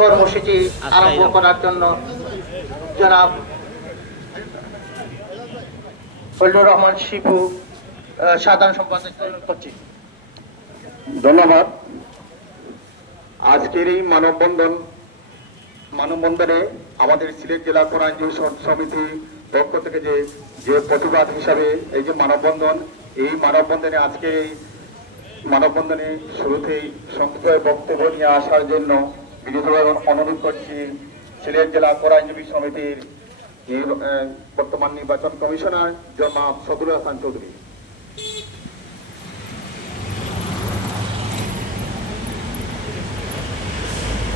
কর্মসূচি আরম্ভ করার জন্য জনাব ফজলুর রহমান শিপু সাধারণ সম্পাদক করছি। ধন্যবাদ। আজকের এই মানববন্ধনে আমাদের সিলেট জেলা কোরআন সমিতি পক্ষ থেকে যে প্রতিবাদ হিসাবে এই যে মানববন্ধন, এই মানববন্ধনে আজকে এই মানববন্ধনে শুরুতেই সংক্ষিপ্ত বক্তব্য নিয়ে আসার জন্য বিনীতভাবে অনুরোধ করছি সিলেট জেলা কোরআন সমিতির বর্তমান নির্বাচন কমিশনার জনাব সদরুল হাসান চৌধুরী।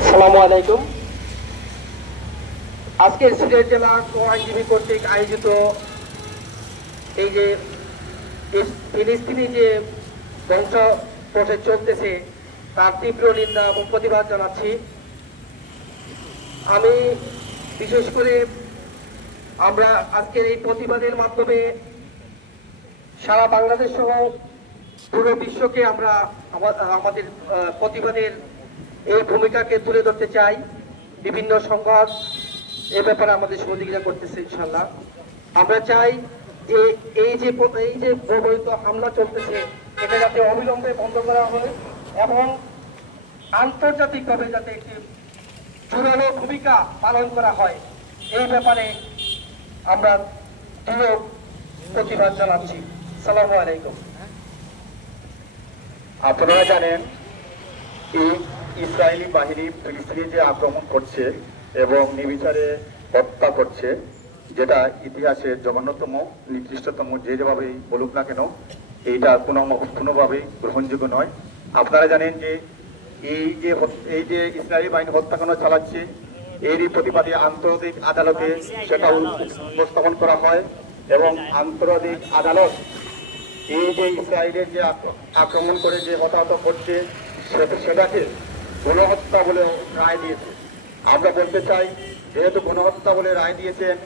আসসালামু আলাইকুম। আজকে সিলেট জেলা আইনজীবী কর্তৃক আয়োজিত এই যে ফিলিস্তিনি যে ধ্বংসপথে চলতেছে তার তীব্র নিন্দা এবং প্রতিবাদ জানাচ্ছি। আমি বিশেষ করে আমরা আজকের এই প্রতিবাদের মাধ্যমে সারা বাংলাদেশ সহ পুরো বিশ্বকে আমরা আমাদের প্রতিবাদের এই ভূমিকাকে তুলে ধরতে চাই। বিভিন্ন সংবাদ এ ব্যাপারে আমাদের সহযোগিতা করতেছে ইনশাল্লাহ। আমরা চাই এই যে প্রবলিত হামলা চলতেছে এটা যাতে অবিলম্বে বন্ধ করা হয় এবং আন্তর্জাতিকভাবে যাতে একটি জোরালো ভূমিকা পালন করা হয়, এই ব্যাপারে আমরা দৃঢ় প্রতিবাদ জানাচ্ছি। আসসালামু আলাইকুম। আপনারা জানেন এই ইসরায়েলি বাহিনী ফিলিস্তিনে যে আক্রমণ করছে এবং নির্বিচারে হত্যা করছে, যেটা ইতিহাসের জঘন্যতম নিকৃষ্টতম যেভাবেই বলুক না কেন, এইটা কোনোভাবেই গ্রহণযোগ্য নয়। আপনারা জানেন যে এই যে ইসরায়েলি বাহিনী হত্যাকাণ্ড চালাচ্ছে এরই প্রতিবাদে আন্তর্জাতিক আদালতে সেটা উপস্থাপন করা হয় এবং আন্তর্জাতিক আদালত এই যে ইসরায়েলের যে আক্রমণ করে যে হতাহত করছে সেটাকে গণহত্যা বলে রায় দিয়েছে। আমরা বলতে চাই, যেহেতু গণহত্যা বলে রায় দিয়েছেন,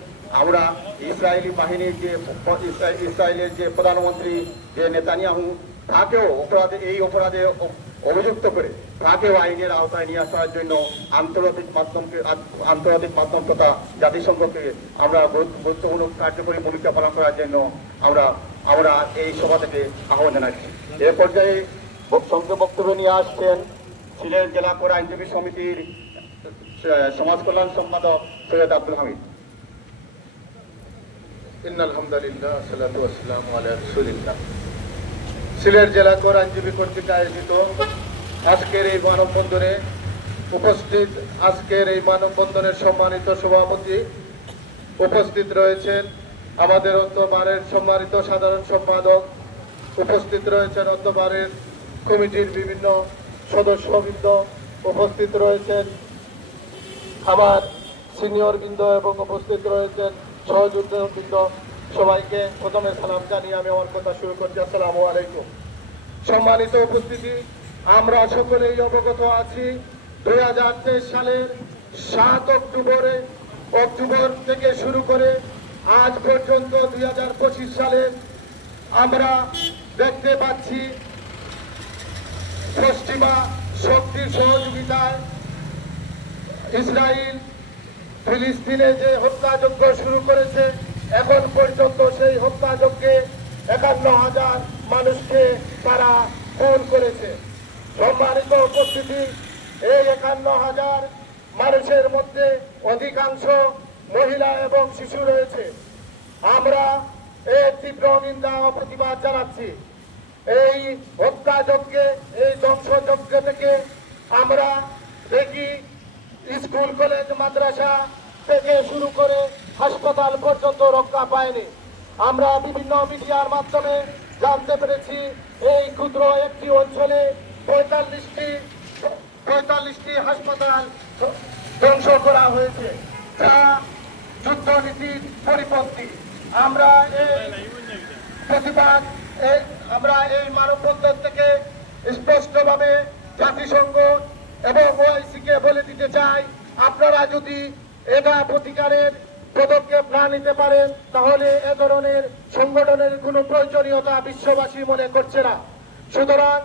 আমরা ইসরায়েলি বাহিনীর ইসরায়েলের যে প্রধানমন্ত্রী যে নেতানিয়াহু, তাকেও এই অপরাধে অভিযুক্ত করে তাকেও আইনের আওতায় নিয়ে আসার জন্য আন্তর্জাতিক মাধ্যম তথা জাতিসংঘকে আমরা গুরুত্বপূর্ণ কার্যকরী ভূমিকা পালন করার জন্য আমরা এই সভা থেকে আহ্বান জানাচ্ছি। এ পর্যায়ে সংক্ষিপ্ত বক্তব্য নিয়ে আসছেন সিলেট জেলা কোরআন আইনজীবী সমিতির সমাজ কল্যাণ সম্পাদক সৈয়দ আব্দুল হামিদ। আলহামদুলিল্লাহ, সালাতু ওয়াসসালামু আলা রাসূলিল্লাহ। সিলেট জেলা কোরআন আইনজীবী কর্তৃক আয়োজিত আজকের এই মানববন্ধনের সম্মানিত সভাপতি উপস্থিত রয়েছেন, আমাদের অন্তবারের সম্মানিত সাধারণ সম্পাদক উপস্থিত রয়েছেন, অন্তবারের কমিটির বিভিন্ন সদস্যবৃন্দ উপস্থিত রয়েছেন, আমার সিনিয়র বৃন্দ এবং উপস্থিত রয়েছেন সহযোদ্ধা, সবাইকে প্রথমে সালাম জানিয়ে আমি আমার কথা শুরু করছি। আসসালামু আলাইকুম। সম্মানিত উপস্থিতি, আমরা সকলেই অবগত আছি 2023 সালের 7 অক্টোবর থেকে শুরু করে আজ পর্যন্ত 2025 সালে আমরা দেখতে পাচ্ছি পশ্চিমা শক্তির সহযোগিতায় ইসরায়েল ফিলিস্তিনে যে হত্যাযজ্ঞ শুরু করেছে, এখন পর্যন্ত সেই হত্যাযজ্ঞে 51,000 মানুষকে তারা খুন করেছে। সম্মানিত উপস্থিতি, এই 51,000 মানুষের মধ্যে অধিকাংশ মহিলা এবং শিশু রয়েছে। আমরা এর তীব্র নিন্দা ও প্রতিবাদ জানাচ্ছি। এই হত্যাযজ্ঞে, এই ধ্বংসযজ্ঞ থেকে আমরা দেখি স্কুল, কলেজ, মাদ্রাসা থেকে শুরু করে হাসপাতাল পর্যন্ত রক্ষা পায়নি। আমরা বিভিন্ন মিডিয়ার মাধ্যমে জানতে পেরেছি এই ক্ষুদ্র একটি অঞ্চলে 45টি হাসপাতাল ধ্বংস করা হয়েছে, যা যুদ্ধনীতির পরিপন্থী। আমরা এই মানববন্ধন থেকে স্পষ্টভাবে জাতিসংঘ এবং ওআইসিকে বলে দিতে চাই, আপনারা যদি এটা প্রতিকারের পদক্ষেপ না নিতে পারেন তাহলে এ ধরনের সংগঠনের কোনো প্রয়োজনীয়তা বিশ্ববাসী মনে করছে না। সুতরাং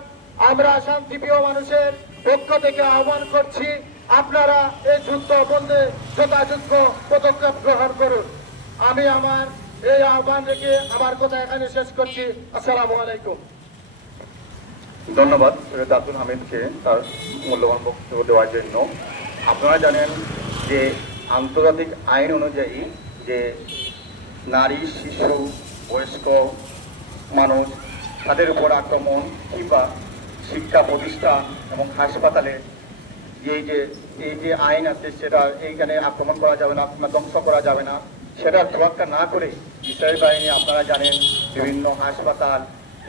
আমরা শান্তিপ্রিয় মানুষের পক্ষ থেকে আহ্বান করছি, আপনারা এই যুদ্ধ বন্ধে যথাযোগ্য পদক্ষেপ গ্রহণ করুন। আমি আমার এই আহ্বান রেখে আমার কথা এখানে শেষ করছি। আসসালামু আলাইকুম। ধন্যবাদ সৈয়দ আব্দুল হামিদকে তার মূল্যবান বক্তব্য দেওয়ার জন্য। আপনারা জানেন যে আন্তর্জাতিক আইন অনুযায়ী যে নারী, শিশু, বয়স্ক মানুষ তাদের উপর আক্রমণ কিংবা শিক্ষা প্রতিষ্ঠান এবং হাসপাতালে এই যে আইন আছে সেটা এইখানে আক্রমণ করা যাবে না, ধ্বংস করা যাবে না, সেটা তোয়াক্কা না করে ইসরায়েল বাহিনী আপনারা জানেন বিভিন্ন হাসপাতাল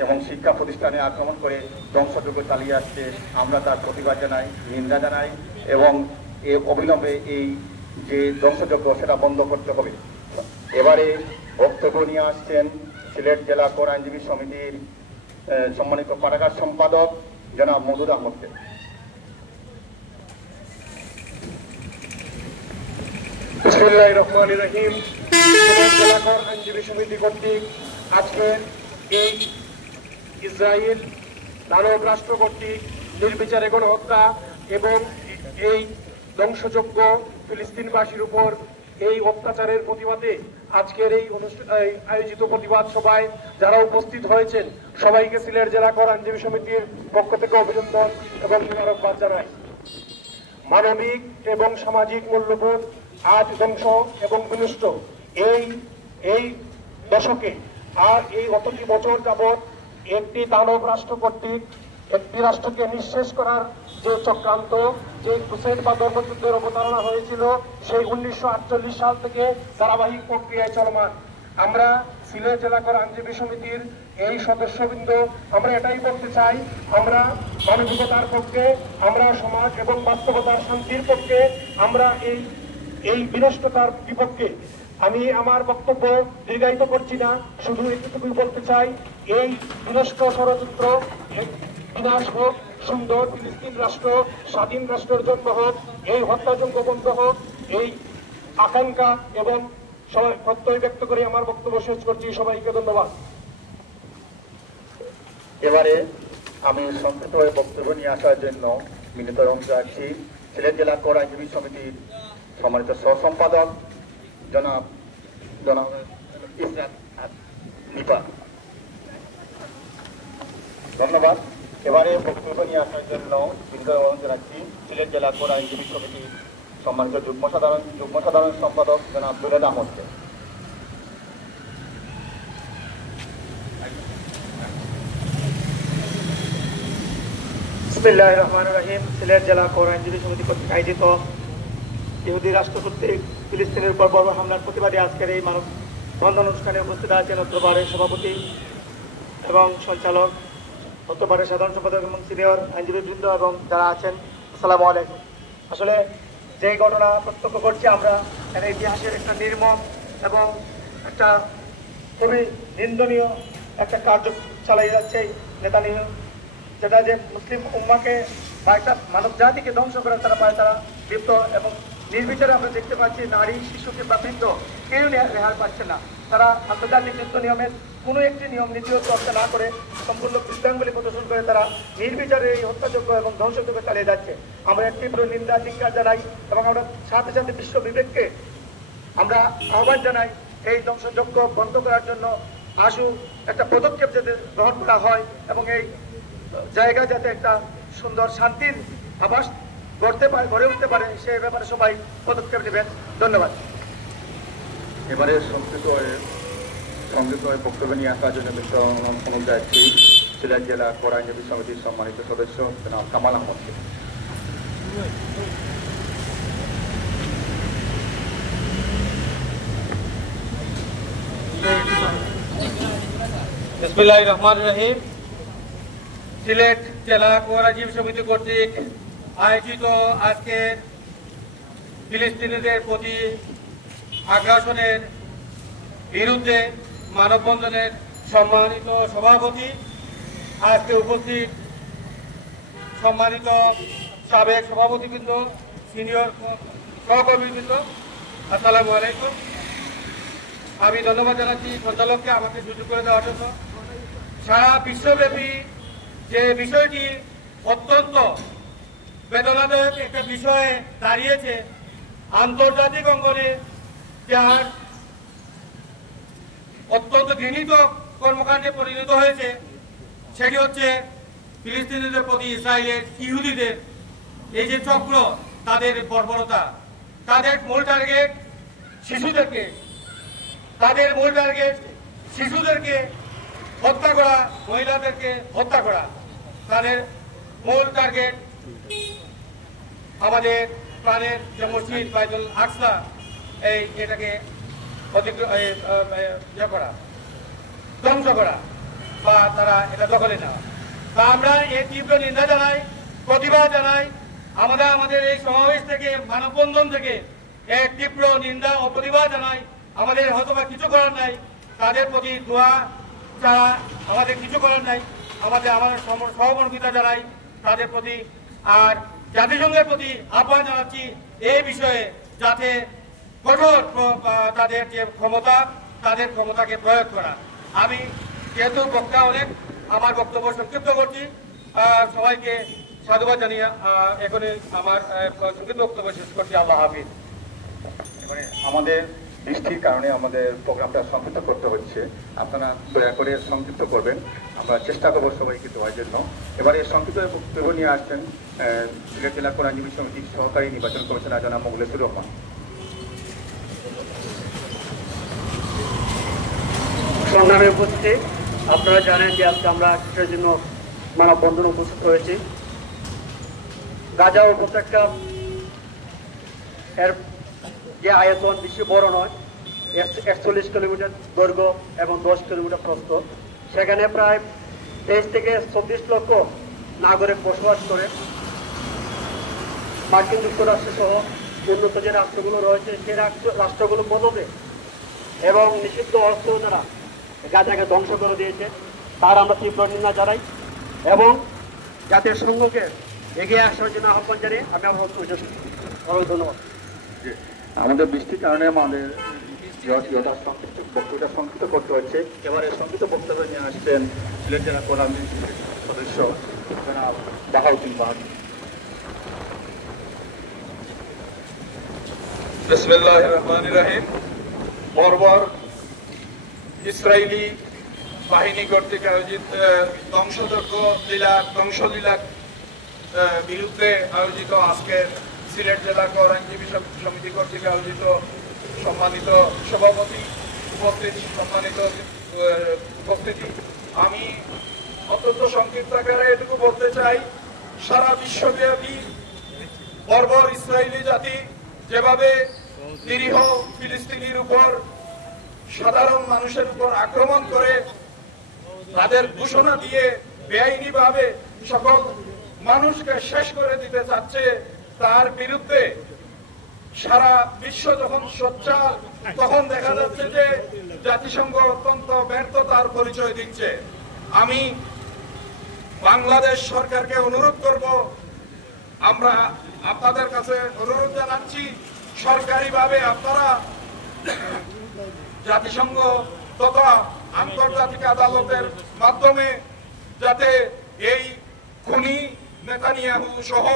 এবং শিক্ষা প্রতিষ্ঠানে আক্রমণ করে ধ্বংসযজ্ঞ চালিয়ে আসছে। আমরা তার প্রতিবাদ জানাই, নিন্দা জানাই এবং অবিলম্বে এই যে ধ্বংসযজ্ঞ সেটা বন্ধ করতে হবে। এবারে বক্তব্য নিয়ে আসছেন সিলেট জেলা কোর আইনজীবী সমিতির সম্মানিত কারাগার সম্পাদক জনাব মওদুদ আহমদকে। বিসমিল্লাহির রহমানির রহিম। সিলেট জেলা কোর আইনজীবী সমিতি কর্তৃক আজকের এই ইসরায়েল দানব রাষ্ট্র কর্তৃক নির্বিচারে গণহত্যা এবং এই ধ্বংসযজ্ঞ ফিলিস্তিনবাসীর উপর এই অত্যাচারের প্রতিবাদে আজকের এই আয়োজিত প্রতিবাদ সভায় যারা উপস্থিত হয়েছেন সবাইকে সিলেট জেলা কোর আইনজীবী সমিতির পক্ষ থেকে অভিনন্দন এবং মোবারকবাদ জানাই। মানবিক এবং সামাজিক মূল্যবোধ আজ ধ্বংস এবং বিনষ্ট এই দশকে আর এই অতটি বছর যাবৎ একটি দানব রাষ্ট্র কর্তৃক একটি রাষ্ট্রকে নিঃশেষ করার যে চক্রান্ত, যে ক্রুসেড বা ধর্মযুদ্ধের অবতারণা হয়েছিল সেই 1948 সাল থেকে ধারাবাহিক প্রক্রিয়ায় চলমান। আমরা সিলেট জেলা কোর আইনজীবী সমিতির এই সদস্যবৃন্দ আমরা এটাই বলতে চাই, আমরা মানবিকতার পক্ষে, আমরা সমাজ এবং বাস্তবতার শান্তির পক্ষে, আমরা এই বিনষ্টতার বিপক্ষে। আমি আমার বক্তব্য দীর্ঘায়িত করছি না, শুধু একটুকুই বলতে চাই, এই বিনষ্ট ষড়যন্ত্র বিনাশ হোক, সুন্দর ফিলিস্তিন রাষ্ট্র, স্বাধীন রাষ্ট্রের জন্ম হোক, এই হত্যাযজ্ঞ বন্ধ হোক, এই আকাঙ্ক্ষা এবং সবাই প্রত্যয় ব্যক্ত করে আমার বক্তব্য শেষ করছি। সবাইকে ধন্যবাদ। এবারে আমি সংক্ষিপ্ত বক্তব্য নিয়ে আসার জন্য মিলিত জানাচ্ছি সিলেট জেলা কোর আইনজীবী সমিতির সম্মানিত সহ সম্পাদক জনাব ইসরাত নিপা। ধন্যবাদ। এবারে বক্তব্য নিয়ে আসার জন্য মিলিত জানাচ্ছি সিলেট জেলা কোর আইনজীবী সমিতির সম্মানিত যুগ্ম সাধারণ সম্পাদক জনাব জুনেদ আহমদকে। বিসমিল্লাহির রহমানির রহিম। সিলেট জেলা কোর আইনজীবী সমিতি কর্তৃক আয়োজিত ইহুদি রাষ্ট্র কর্তৃক ফিলিস্তিনের উপর বর্বর হামলার প্রতিবাদে আজকের এই মানববন্ধন অনুষ্ঠানে উপস্থিত আছেন অত্রবারের সভাপতি এবং সঞ্চালক, অত্রবারের সাধারণ সম্পাদক এবং সিনিয়র আইনজীবীবৃন্দ এবং যারা আছেন, আসসালামু আলাইকুম। আসলে যে ঘটনা প্রত্যক্ষ করছি আমরা, এর ইতিহাসের একটা নির্মম এবং একটা খুবই নিন্দনীয় একটা কার্য চালিয়ে যাচ্ছে নেতানিয়াহু, যেটা যে মুসলিম উম্মাকে বা একটা মানব জাতিকে ধ্বংস করে তারা লিপ্ত এবং নির্বিচারে আমরা দেখতে পাচ্ছি নারী, শিশু কিংবা বৃদ্ধ কেউ রেহাই পাচ্ছে না। তারা আন্তর্জাতিক যুদ্ধ নিয়মের কোনো একটি নিয়ম নীতিও চর্চা না করে সম্পূর্ণ বিশৃঙ্খলা প্রদর্শন করে তারা নির্বিচারে এই হত্যাযজ্ঞ এবং ধ্বংসযজ্ঞ চালিয়ে যাচ্ছে। আমরা একটি তীব্র নিন্দা ধিক্কার জানাই এবং আমরা সাথে সাথে বিশ্ব বিবেককে আমরা আহ্বান জানাই এই ধ্বংসযজ্ঞ বন্ধ করার জন্য আশু একটা পদক্ষেপ যাতে গ্রহণ করা হয় এবং এই জায়গা যাতে একটা সুন্দর শান্তির আবাস গড়ে উঠতে পারে সেই ব্যাপারে সবাই পদক্ষেপ নেবেন। ধন্যবাদ। এবারে সংক্ষিপ্ত বক্তব্য নিয়ে আসার জন্য অনুরোধ যাচ্ছি সিলেট জেলা কোর আইনজীবী সমিতির সম্মানিত সদস্য জনাব কামাল আহমদকে। বিসমিল্লাহির রহমানির রহিম। সিলেট জেলা কোর আইনজীবী সমিতি কর্তৃক আয়োজিত আজকে ফিলিস্তিনিদের প্রতি আগ্রাসনের বিরুদ্ধে মানববন্ধনের সম্মানিত সভাপতি, আজকে উপস্থিত সম্মানিত সাবেক সভাপতিবৃন্দ, সিনিয়র সহকর্মীবৃন্দ, আসসালামু আলাইকুম। আমি ধন্যবাদ জানাচ্ছি সঞ্চালককে আমাকে সুযোগ করে দেওয়ার জন্য। সারা বিশ্বব্যাপী যে বিষয়টি অত্যন্ত বেদনাদায়ক একটা বিষয়ে দাঁড়িয়েছে। আন্তর্জাতিক অঙ্গনে যার অত্যন্ত ঘৃণিত কর্মকাণ্ডে পরিণত হয়েছে সেটি হচ্ছে ফিলিস্তিনিদের প্রতি ইসরায়েলের ইহুদিদের এই যে চক্র, তাদের বর্বরতা। তাদের মূল টার্গেট শিশুদেরকে, হত্যা করা, মহিলাদেরকে হত্যা করা। তাদের মূল টার্গেট আমাদের প্রাণের যে মসজিদ বাইতুল আকসা, এটাকে ধ্বংস করা বা তারা এটা দখলে নেওয়া। তা আমরা এর তীব্র নিন্দা জানাই, প্রতিবাদ জানাই। আমাদের এই সমাবেশ থেকে, মানববন্ধন থেকে এক তীব্র নিন্দা ও প্রতিবাদ জানাই। আমাদের হয়তোবা কিছু করার নাই, তাদের প্রতি দোয়া ছাড়া আমাদের কিছু করার নাই। আমার সহমর্মিতা জানাই তাদের প্রতি। আর জাতিসংঘের প্রতি আহ্বান জানাচ্ছি এই বিষয়ে যাতে কঠোর তাদের যে ক্ষমতা, তাদের ক্ষমতাকে প্রয়োগ করা। আমি যেহেতু বক্তা অনেক, আমার বক্তব্য সংক্ষিপ্ত করছি। সবাইকে সাধুবাদ জানিয়ে এখনই আমার সংক্ষিপ্ত বক্তব্য শেষ করছি। আল্লাহ হাফিজ। আমাদের বৃষ্টির কারণে আমাদের প্রোগ্রামটা সংক্ষিপ্ত করতে হচ্ছে, আপনারা দয়া করে সংক্ষিপ্ত করবেন। আমরা চেষ্টা করবো সবাইকে দেওয়ার জন্য। এবারে সংক্ষিপ্ত বক্তব্য নিয়ে আসছেন সিলেট জেলা কোরআনজীবী সমিতির সহকারী নির্বাচন কমিশনার জনাব মোখলেসুর রহমান। সংগ্রামে উপস্থিতি, আপনারা জানেন যে আজকে আমরা সেটার জন্য মানববন্ধন উপস্থিত হয়েছি। গাজা উপত্যকা এর যে আয়তন বেশি বড় নয়, 41 কিলোমিটার দৈর্ঘ্য এবং 10 কিলোমিটার প্রস্থ। সেখানে প্রায় 23 থেকে 24 লক্ষ নাগরিক বসবাস করে। মার্কিন যুক্তরাষ্ট্র সহ উন্নত যে রাষ্ট্রগুলো রয়েছে সেই রাষ্ট্রগুলো মদদে এবং নিষিদ্ধ অস্ত্র দ্বারা গাজাকে ধ্বংস করে দিয়েছে, তার আমরা তীব্র নিন্দা জানাই এবং জাতীয় সংঘকে এগিয়ে আসার জন্য আহ্বান জানিয়ে আমি আমার ধন্যবাদ। আমাদের বৃষ্টির কারণে আমাদের বক্তব্যটা সংক্ষিপ্ত করতে হচ্ছে। এবারে সংক্ষিপ্ত বক্তব্য নিয়ে আসছেন সিলেট জেলা কোরআনজীবী সদস্য জনাব বাহাউদ্দিন বাহাদুর। বিসমিল্লাহির রহমানির রহিম। বর্বর ইসরায়েলি বাহিনী কর্তৃক আয়োজিত ধ্বংসলীলার বিরুদ্ধে আয়োজিত আজকের সিলেট জেলা কোরআনজীবী সমিতি কর্তৃক আয়োজিত সম্মানিত সভাপতি সম্মানিত উপস্থিতি, আমি অত্যন্ত সংক্ষিপ্ত আকারে এটুকু বলতে চাই, সারা বিশ্বব্যাপী বর্বর ইসরায়েলি জাতি যেভাবে নিরীহ ফিলিস্তিনির উপর, সাধারণ মানুষের উপর আক্রমণ করে তাদের ঘোষণা দিয়ে বেআইনিভাবে সকল মানুষকে শেষ করে দিতে চাচ্ছে, তার বিরুদ্ধে সারা বিশ্ব যখন সোচ্চার, তখন দেখা যাচ্ছে যে জাতিসংঘ অত্যন্ত ব্যর্থতার পরিচয় দিচ্ছে। আমি বাংলাদেশ সরকারকে অনুরোধ করব, আমরা আপনাদের কাছে অনুরোধ জানাচ্ছি, সরকারিভাবে আপনারা জাতিসংঘ তথা আন্তর্জাতিক আদালতের মাধ্যমে যাতে এই খুনি নেতানিয়াহু সহ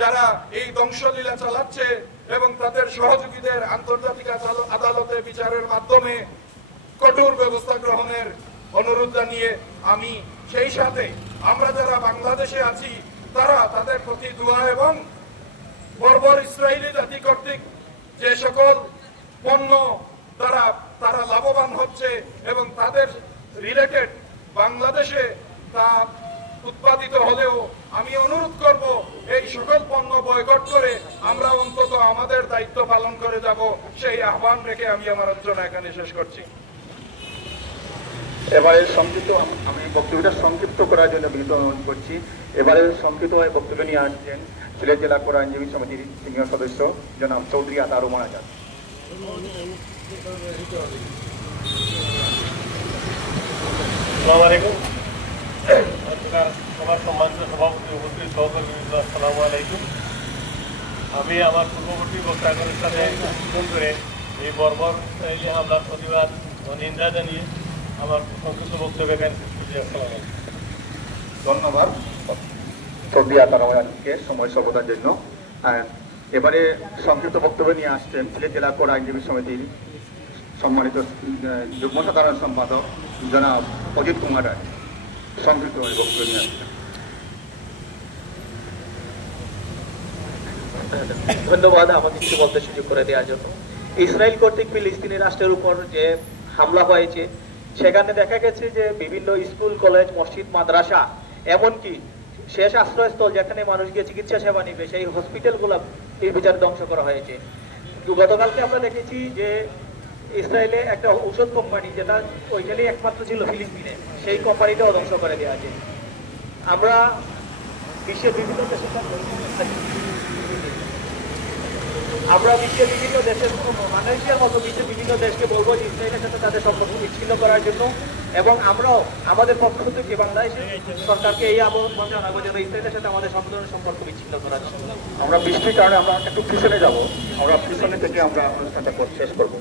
যারা এই ধ্বংসলীলা চালাচ্ছে এবং তাদের সহযোগীদের আন্তর্জাতিক আদালতে বিচারের মাধ্যমে কঠোর ব্যবস্থা গ্রহণের অনুরোধ জানিয়ে, আমি সেই সাথে আমরা যারা বাংলাদেশে আছি তারা তাদের প্রতি দোয়া এবং বর্বর ইসরায়েলি জাতি কর্তৃক যে সকল পণ্য দ্বারা তারা লাভবান হচ্ছে এবং তাদের রিলেটেড বাংলাদেশে তা উৎপাদিত হলেও আমি অনুরোধ করব এই সকল পণ্য বয়কট করে আমরা অন্তত আমাদের দায়িত্ব পালন করে যাব, সেই আহ্বান রেখে আমি আমার আলোচনা এখানে শেষ করছি। এবারে সংক্ষিপ্ত, আমি বক্তব্যটা সংক্ষিপ্ত করার জন্য বিনীত অনুরোধ করছি। এবারে সংক্ষিপ্ত বক্তব্য নিয়ে আসছেন সিলেট জেলা কোরআনজীবী সমিতির সিনিয়র সদস্য জনাব চৌধুরী আতা রহমান আজাদ। আসসালামু আলাইকুম। সবার সম্মানিত সভাপতি, উপস্থিত সহকর্মীবৃন্দ, আসসালামু আলাইকুম। আমি আমার পূর্ববর্তী বক্তাগণের সাথে ফোন করে এই বর্বর ইসরায়েলি হামলার প্রতিবাদ ও নিন্দা জানিয়ে আমার সংক্ষিপ্ত বক্তব্য এখানে শেষ করছি। আসসালামু আলাইকুম। ধন্যবাদ। তবিয়া তারাওয়ানকে সময় সর্বদার জন্য। এবারে সংক্ষিপ্ত বক্তব্য নিয়ে আসছেন সিলেট জেলা কোর আইনজীবী সমিতির সম্মানিত যুগ্ম সাধারণ সম্পাদক জনাব অজিত কুমার রায়। সংক্ষিপ্ত বক্তব্য নিয়ে আসছেন। ধন্যবাদ আমাকে কিছু বলতে সুযোগ করে দেওয়ার জন্য। ইসরায়েল কর্তৃক ফিলিস্তিনি রাষ্ট্রের উপর যে হামলা হয়েছে সেখানে দেখা গেছে যে বিভিন্ন স্কুল, কলেজ, মসজিদ, মাদ্রাসা, এমনকি শেষ আশ্রয়স্থল যেখানে মানুষ গিয়ে চিকিৎসা সেবা নিবে সেই হসপিটালগুলো এই বিচারে ধ্বংস করা হয়েছে। গতকালকে আমরা দেখেছি যে ইসরায়েলে একটা ঔষধ কোম্পানি যেটা ওইখানেই একমাত্র ছিল ফিলিস্তিনে, সেই কোম্পানিটাও ধ্বংস করে দেওয়া আছে। আমরা বিশ্বের বিভিন্ন দেশের মালয়েশিয়ার মতো বিশ্বের বিভিন্ন দেশকে বলবো যে ইসরায়েলের সাথে তাদের সম্পর্ক বিচ্ছিন্ন করার জন্য, এবং আমরাও আমাদের পক্ষ থেকে বাংলাদেশের সরকারকে এই আহ্বান জানাবো যেন ইসরায়েলের সাথে আমাদের সম্পর্ক বিচ্ছিন্ন করার জন্য। আমরা বৃষ্টির কারণে আমরা একটু পিছনে যাব, আমরা পিছনে থেকে আমরা অনুষ্ঠানটা শেষ করবো।